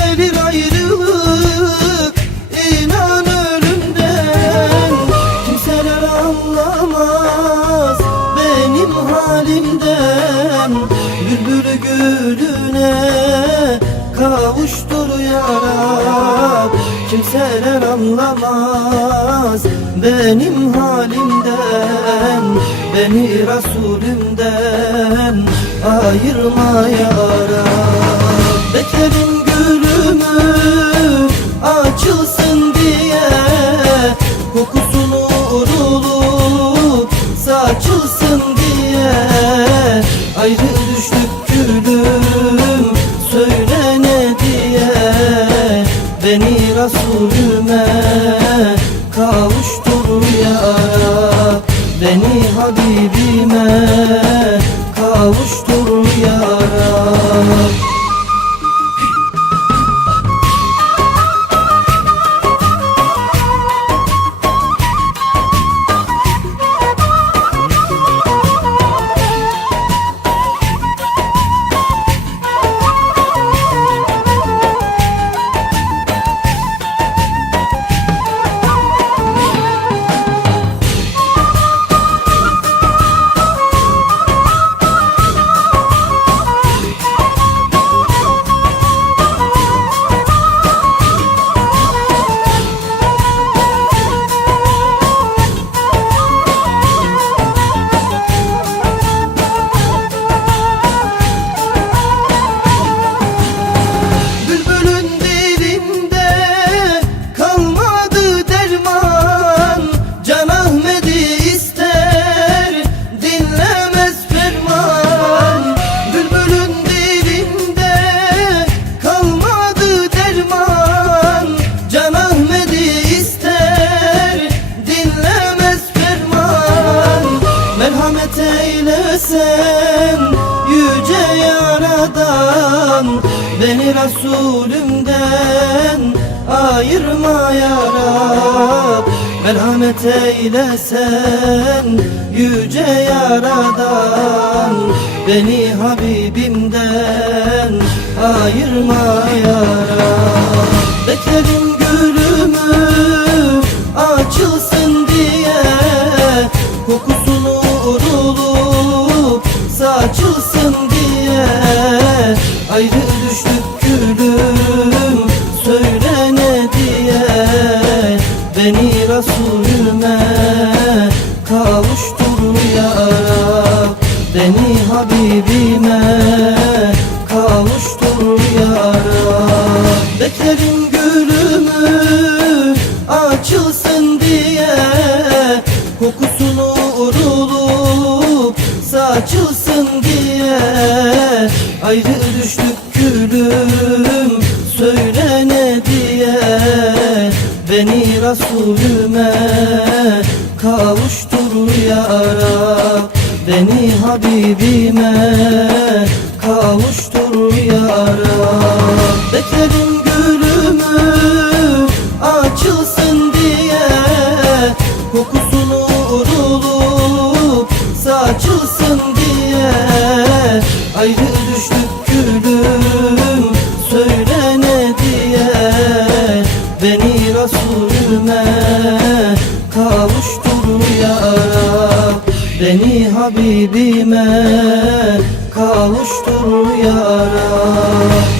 böyle bir ayrılık. İnan ölümden Kimseler anlamaz benim halimden. Bülbülü gülüne kavuştur yarab. Kimseler anlamaz benim halimden. Beni Resulümden ayırma yarab. Beklerim gül Habibime kavuştur ya Rab Merhamet eylesen yüce yaradan. Beni Resulümden ayırma ya Rab. Merhamet eylesen yüce yaradan. Beni Habibimden ayırma ya Rab. Beklerim saçılsın diye. Ayrı düştük düştük gülüm söyle ne diye? Beni Resulüme kavuştur ya Beni Habibime kavuştur ya Rab Beklerim gülümü açılsın diye. Kokusunu Habibime kavuştur ya Rab